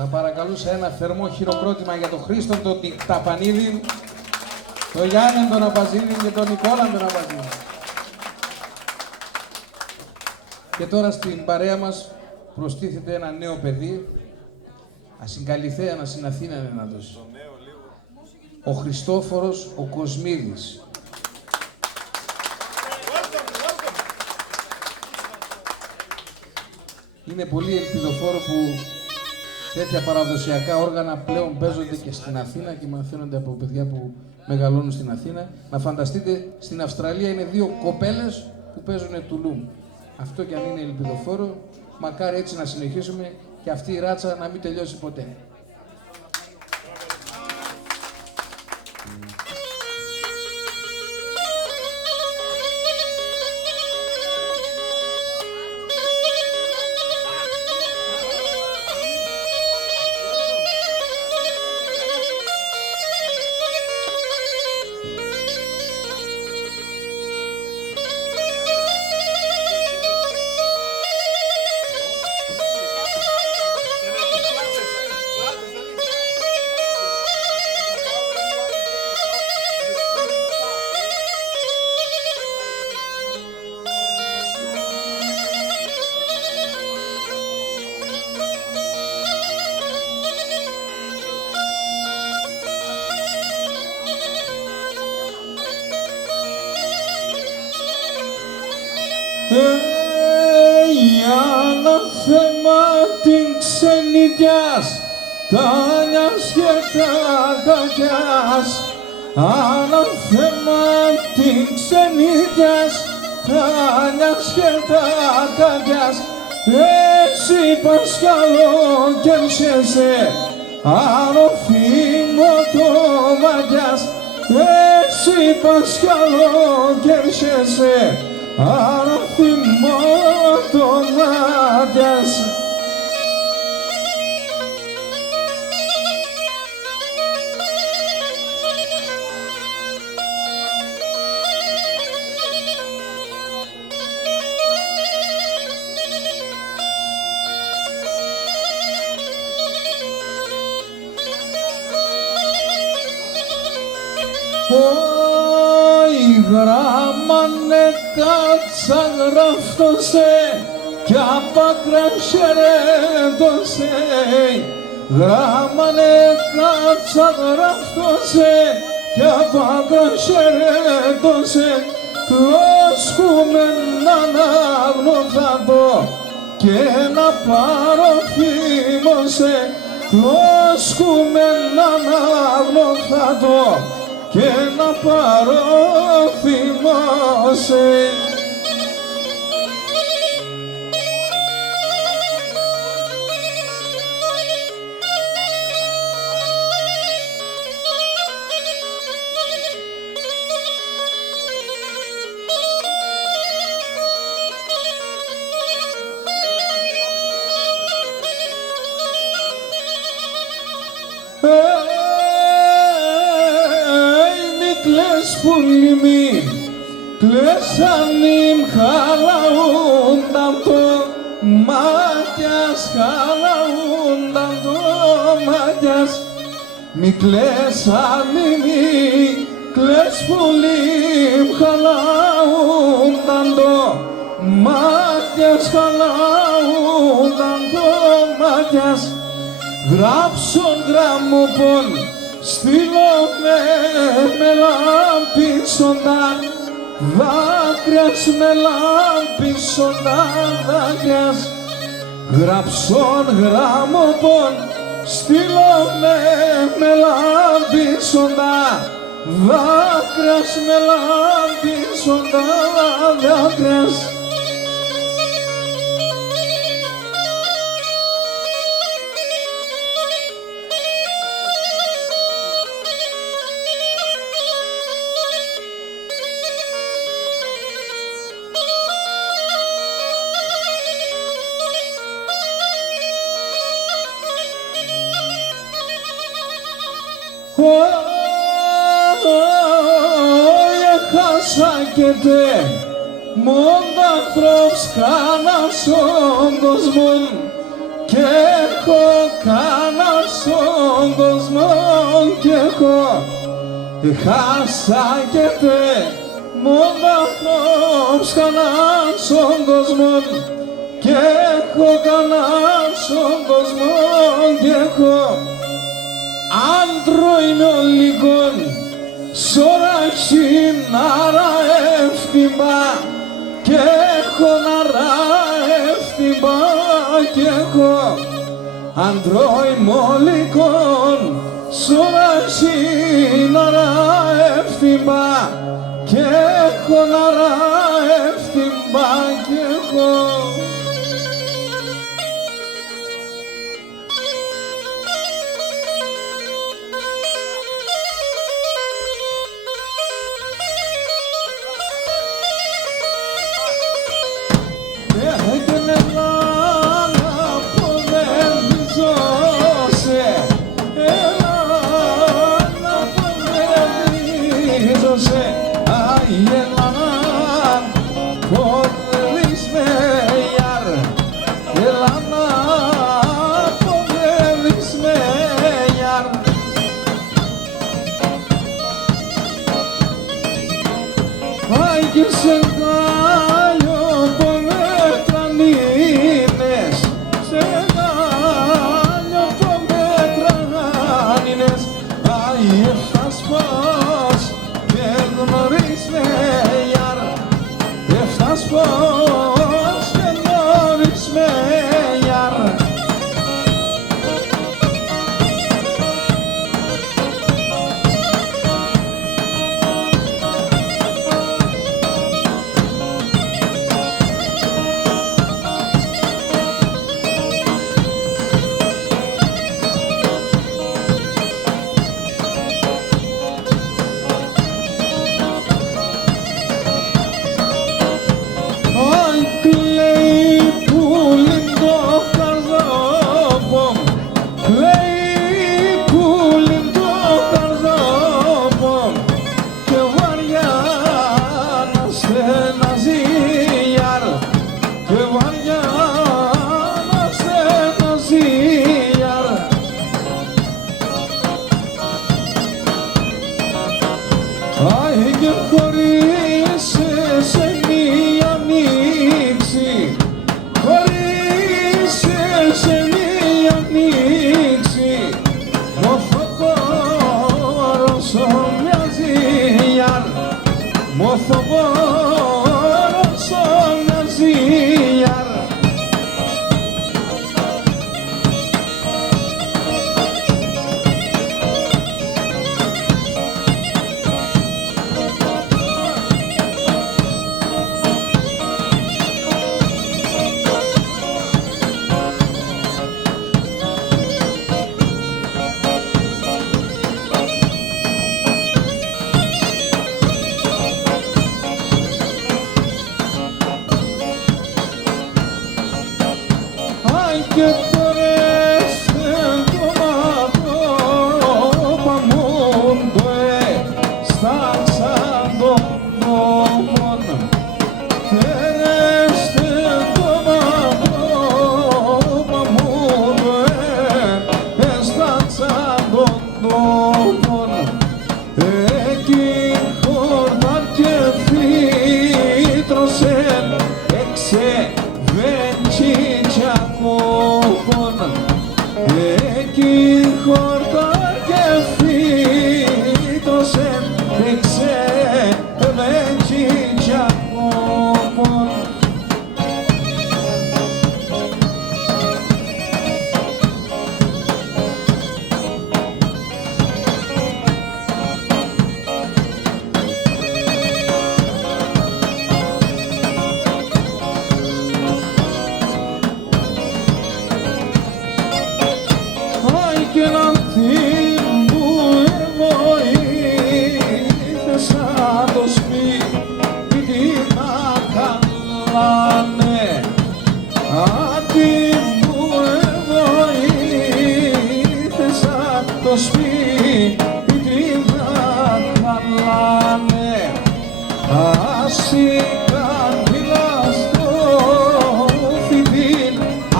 Θα παρακαλούσα ένα θερμό χειροκρότημα για τον Χρήστο τον Ταπανίδη, τον Γιάννη τον Αμπαζίδη και τον Νικόλα τον Αμπαζίδη. Και τώρα στην παρέα μας προστίθεται ένα νέο παιδί, ασυγκαλυθέα στην Αθήνα είναι να δώσει. Ο Χριστόφορος ο Κοσμίδης. Είναι πολύ ελπιδοφόρο που τέτοια παραδοσιακά όργανα πλέον παίζονται και στην Αθήνα και μαθαίνονται από παιδιά που μεγαλώνουν στην Αθήνα. Να φανταστείτε, στην Αυστραλία είναι δύο κοπέλες που παίζουν τουλούμ. Αυτό κι αν είναι ελπιδοφόρο, μακάρι έτσι να συνεχίσουμε και αυτή η ράτσα να μην τελειώσει ποτέ. Ανάθεμα την ξενιτιάς, τα νιας και τα κακιάς. Ανάθεμα την ξενιτιάς, τα νιας και τα κακιάς. Εσύ Πασχαλό κέρσεσαι, αρωθήμο το μαγιάς. Εσύ Πασχαλό κέρσεσαι, αρωθήμο το μαγιάς. Γράμμανε κάτσα γράφτωσε κι απ' άκρα χαιρέτωσε. Γράμμανε κάτσα γράφτωσε κι απ' άκρα χαιρέτωσε. Κλώσκουμε να αναγνωθώ και να πάρω θύμωσε. Κλώσκουμε να αναγνωθώ και να πάρω θυμάσαι. Πουλιμί, κλαίσανιμ χαλαούνταν το μάτιας, χαλαούνταν το μάτιας. Μη κλαίσανιμι, κλαις πουλιμ χαλαούνταν το μάτιας, χαλαούνταν το μάτιας. Γράψον γραμμοπον, στείλομαι με λάμπησοντα, δάκρυας με λάμπησοντα, δάκρυας. Γράψον γραμμοπον, στείλομαι με λάμπησοντα, δάκρυας με λάμπησοντα, δάκρυας. Έχασακεται μόνταθρος κάνας όντως μον και έχω κάνα κόσμο κι εγώ χάσα και τε μόνο ανθρώπους κανέναν στον κόσμο κι έχω κανέναν στον κόσμο κι έχω άντρο είμαι ο λίγον σωράχι νάρα εύθυμα κι έχω νάρα εύθυμα κι έχω άντρο είμαι ο λίγον σωράχι νάρα εύθυμα κι έχω νάρα εύθυμα κι έχω.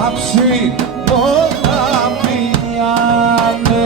Άψη, μόνο πιάνε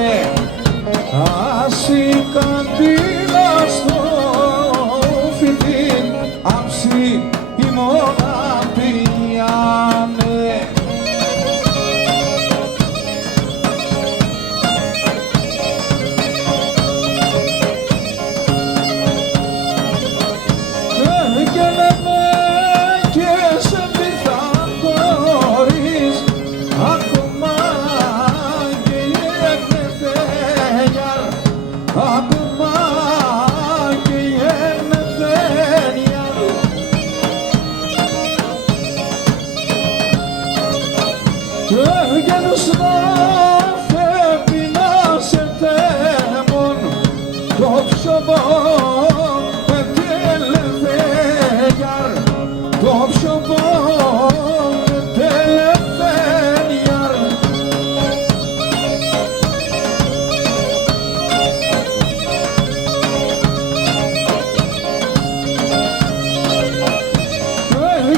Γένους να φεύγει να σε τέμον το ψωμόν με τελεφένιαρ το ψωμόν με τελεφένιαρ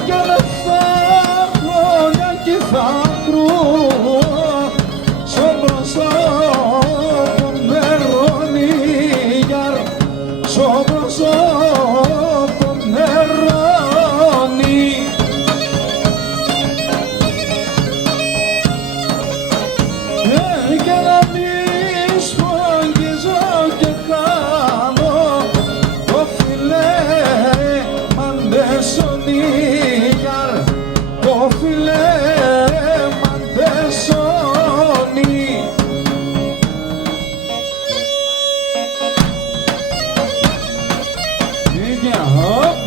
και λεφτά χρόνια κι θα κρούω στον προσώπο νερόνιγιαρ στον προσώπο νερόνι και να μη σπογγίζω και χάνω το φιλέ μαντεσονίγιαρ το φιλέ μαντεσονί ίδια χωπ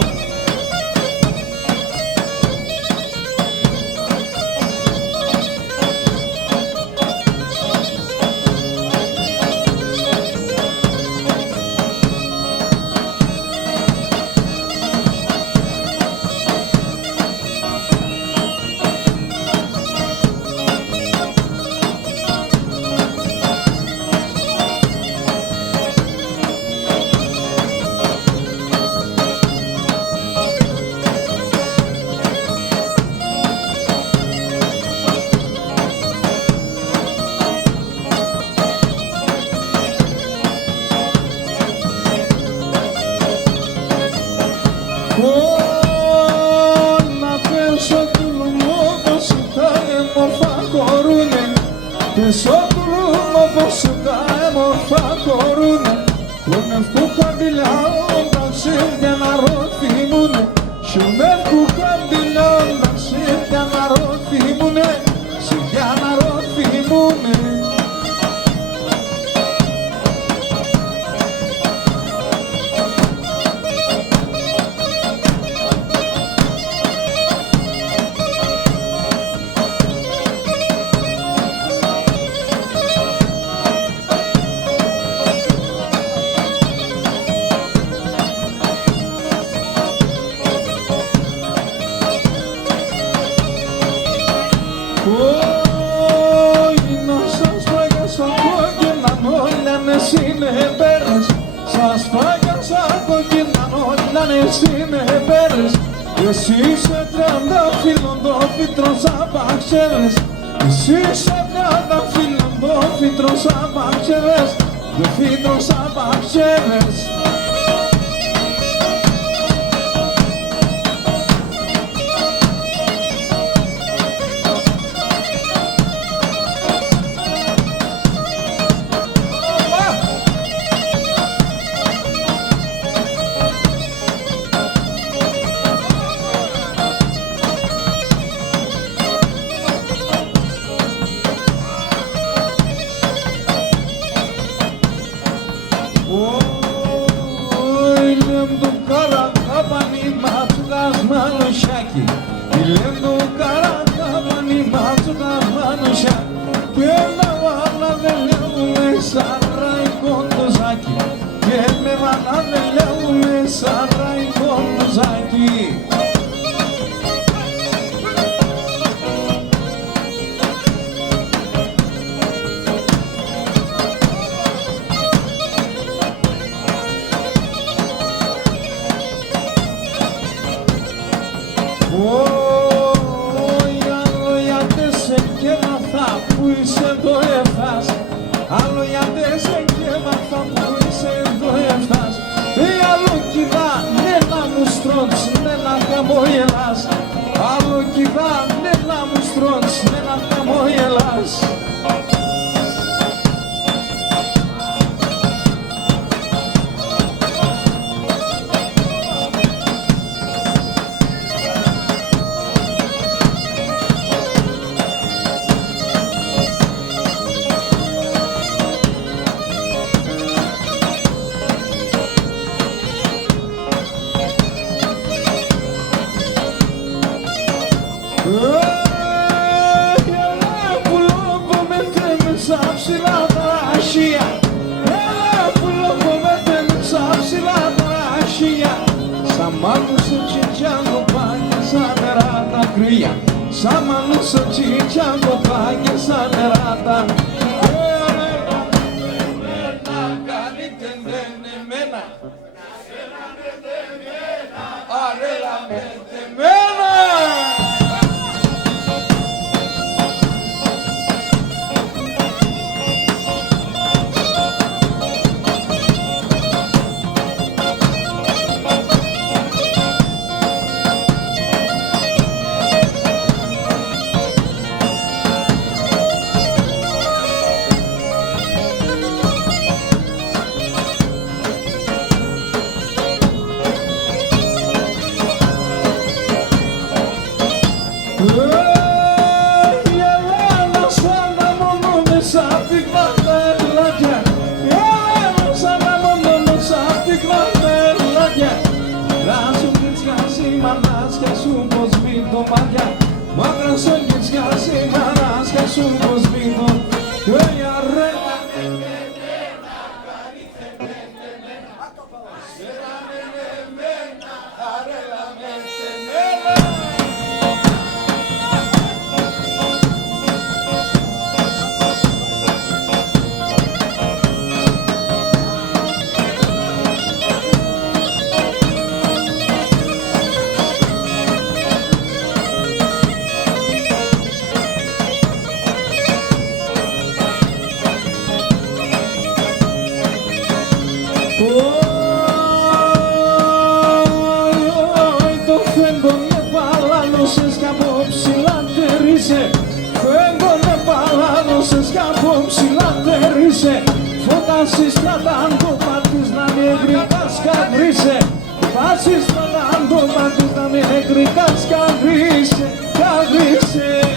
να πέσω του λουμού πως τα έμορφα χωρούνε πέσω του λουμού πως τα έμορφα χωρούνε τον ευκού καντιλάονταν σύρια να ρωθήμουνε στον ευκού καντιλάονταν σύρια να ρωθήμουνε σύρια να ρωθήμουνε σας πάγιασα κόκκινα όλα εσύ με πέρες εσύ είσαι 30 φίλων το φύτρο σαν παξέλες εσύ είσαι 30 φίλων το φύτρο σαν παξέλες το φύτρο σαν παξέλες ψαψιλά τα αχεία. Έλα που λογοβέτε με ψαψιλά τα αχεία. Σαν μάνουσο τσιτσιάνο πάγια σαν νερά τα κρύα. Σαν μάνουσο τσιτσιάνο πάγια σαν νερά τα Φωτάσεις κρατάν το μάτις να με γρικάς καβρίσε. Φωτάσεις κρατάν το μάτις να με γρικάς καβρίσε. Καβρίσε.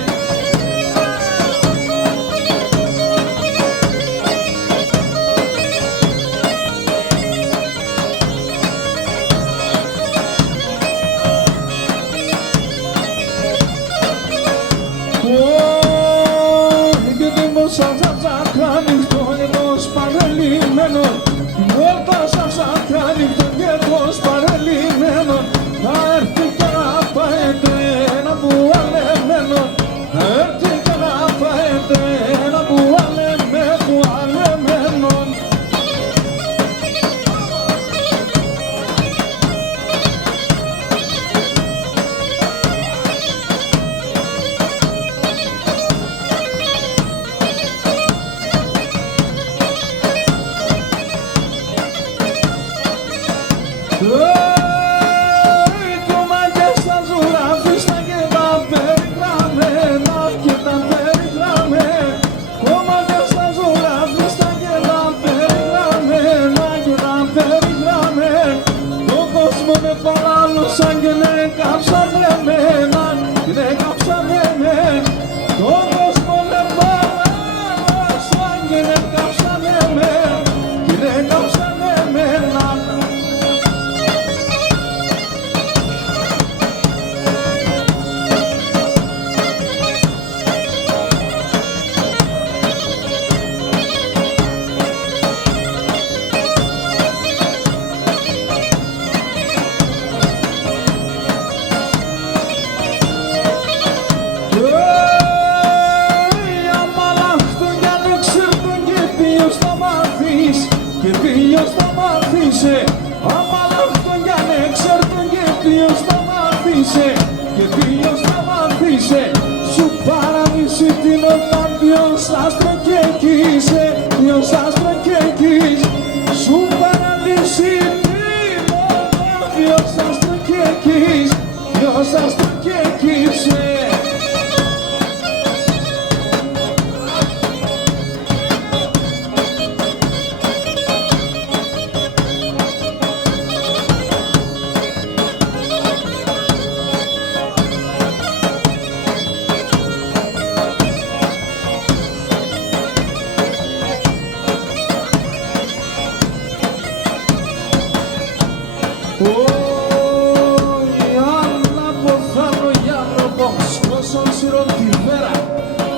Σκόσον σειρών τη μέρα,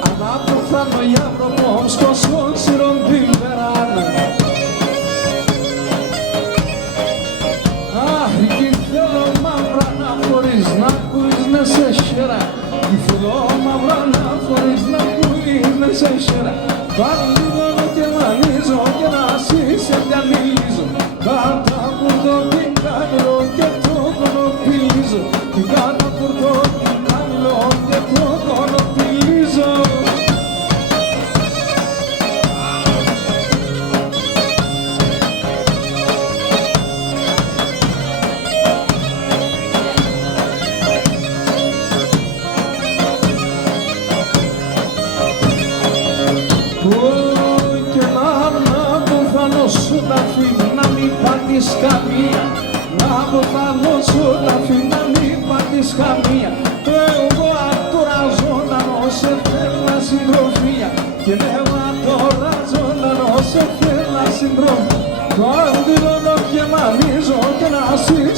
ανάπου θα είναι ο άνθρωπος σε χέρα. Παραλίγωνω και μανίζω και να σε διαλύζω. Κατακουρδώ την καμιλό και το κονοπιλίζω. Την κατακουρδώ την καμιλό και το κονοπιλίζω. Να μην πατείς καμία, να αποφανώσω τα φύλλα, να μην πατείς καμία. Εγώ ατοράζω να σε θέλα συντροφία και εγώ ατοράζω να σε θέλα συντροφία. Καντιλώνω και μανίζω και να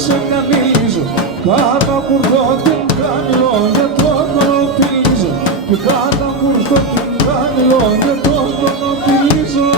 σε κανιλίζω. Κατακουρδώ την καμιλό και το κονοπιλίζω. Και κατακουρδώ την καμιλό και το κονοπιλίζω.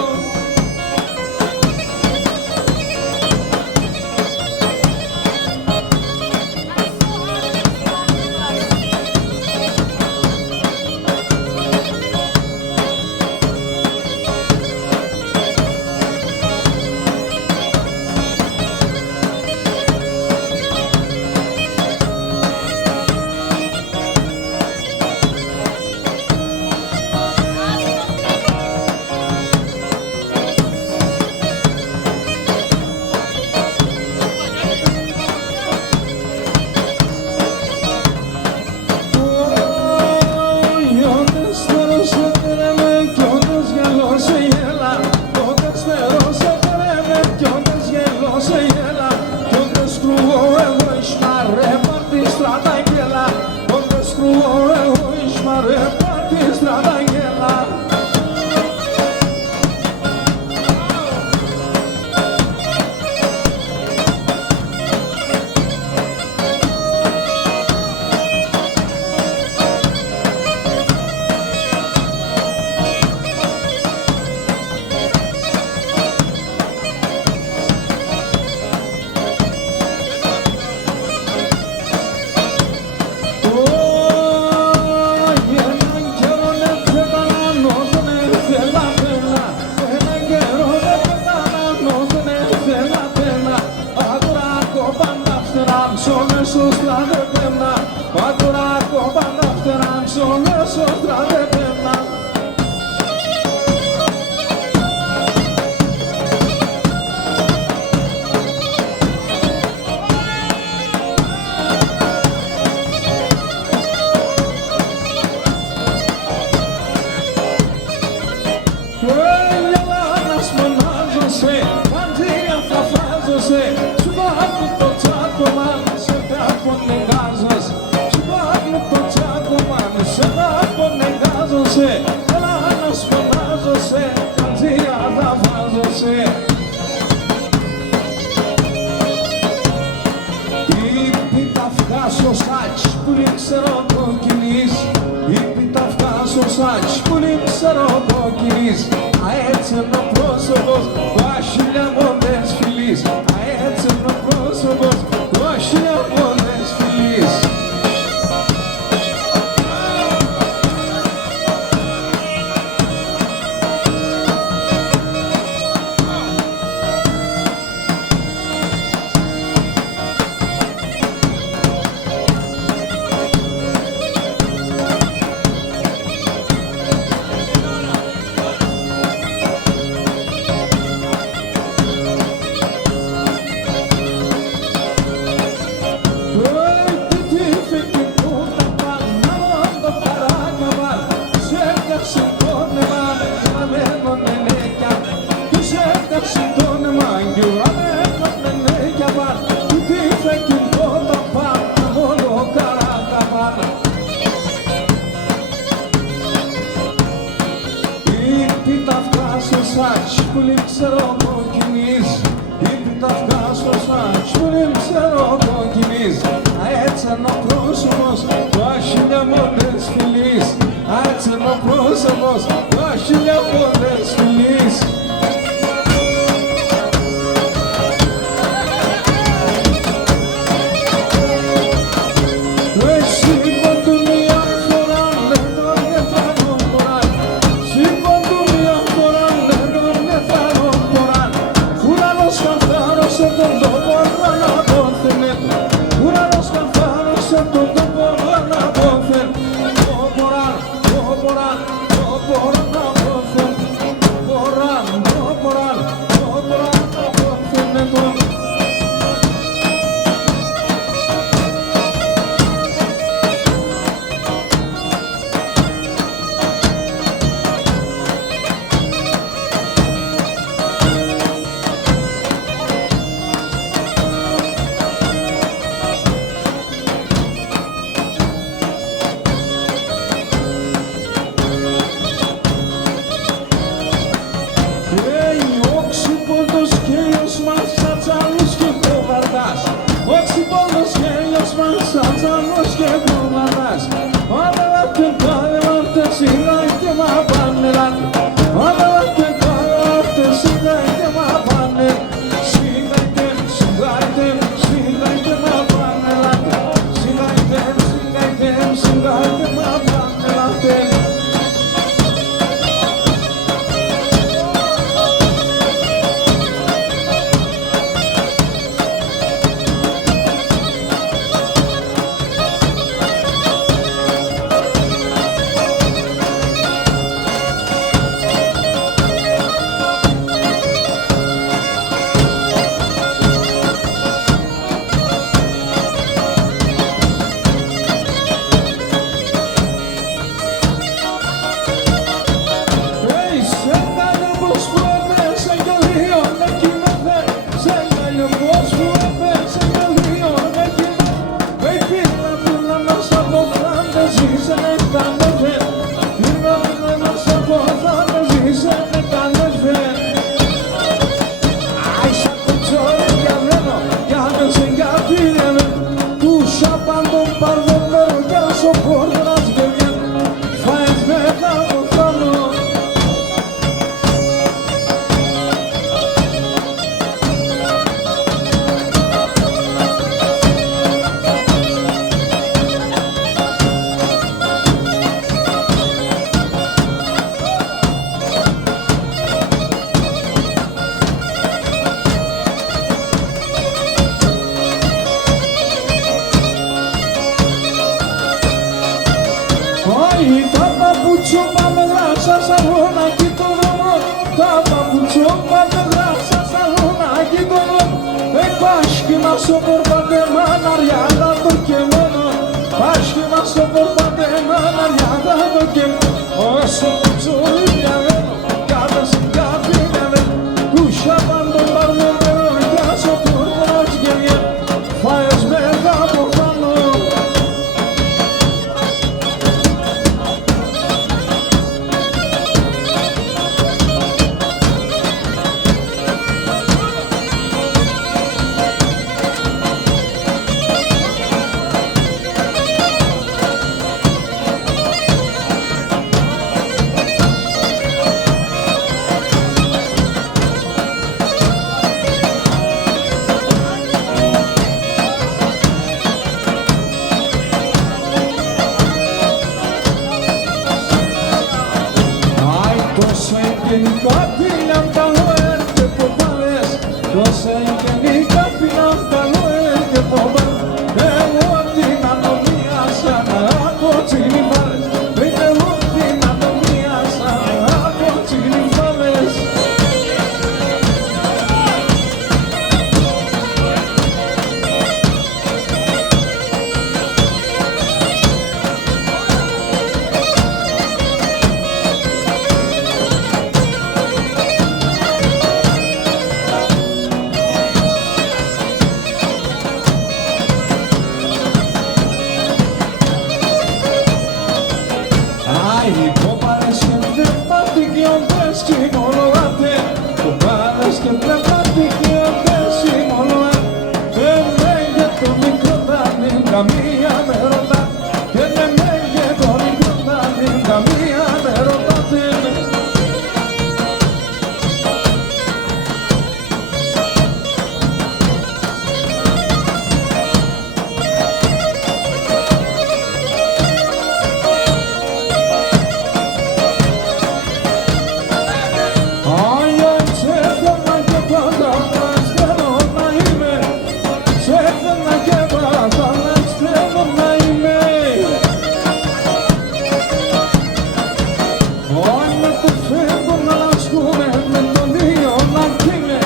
Αν με το φεύγω να λάσκουμε, με τον ήλιο να κοίνε.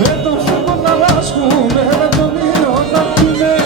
Με το φεύγω να λάσκουμε, με τον ήλιο να κοίνε.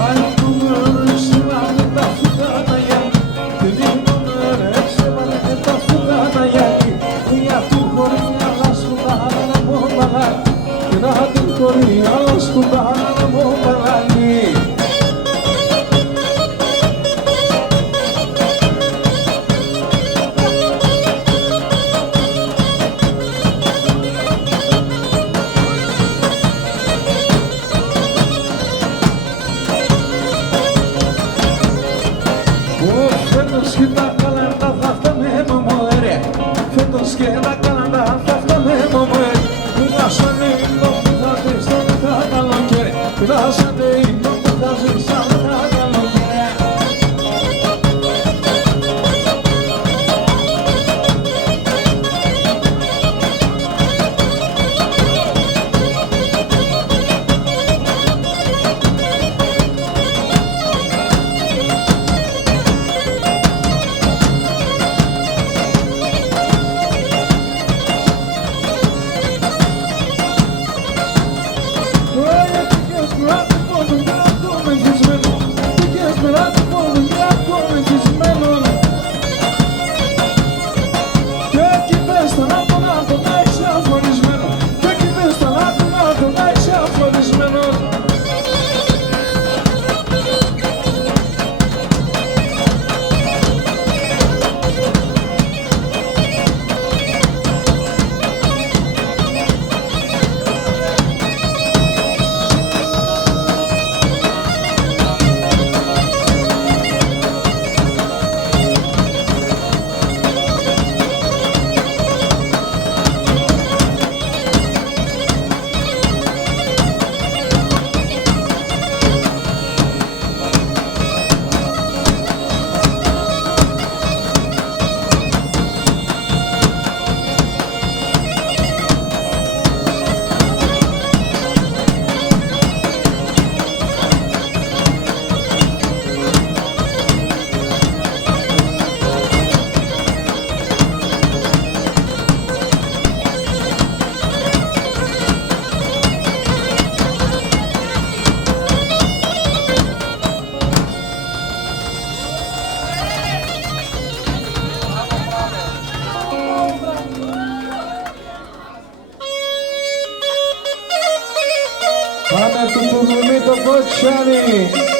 Ay, tu Φέτος και τα καλέντα θα φτάνε μαμουέρε. Φέτος και τα καλέντα θα φτάνε μαμουέρε. Πειράσανε ίνο που θα ζεις τα καλοκαίρι. Πειράσανε ίνο που θα ζεις τα καλοκαίρι. Πάμε του Πουδουνί το Κοτσάνι.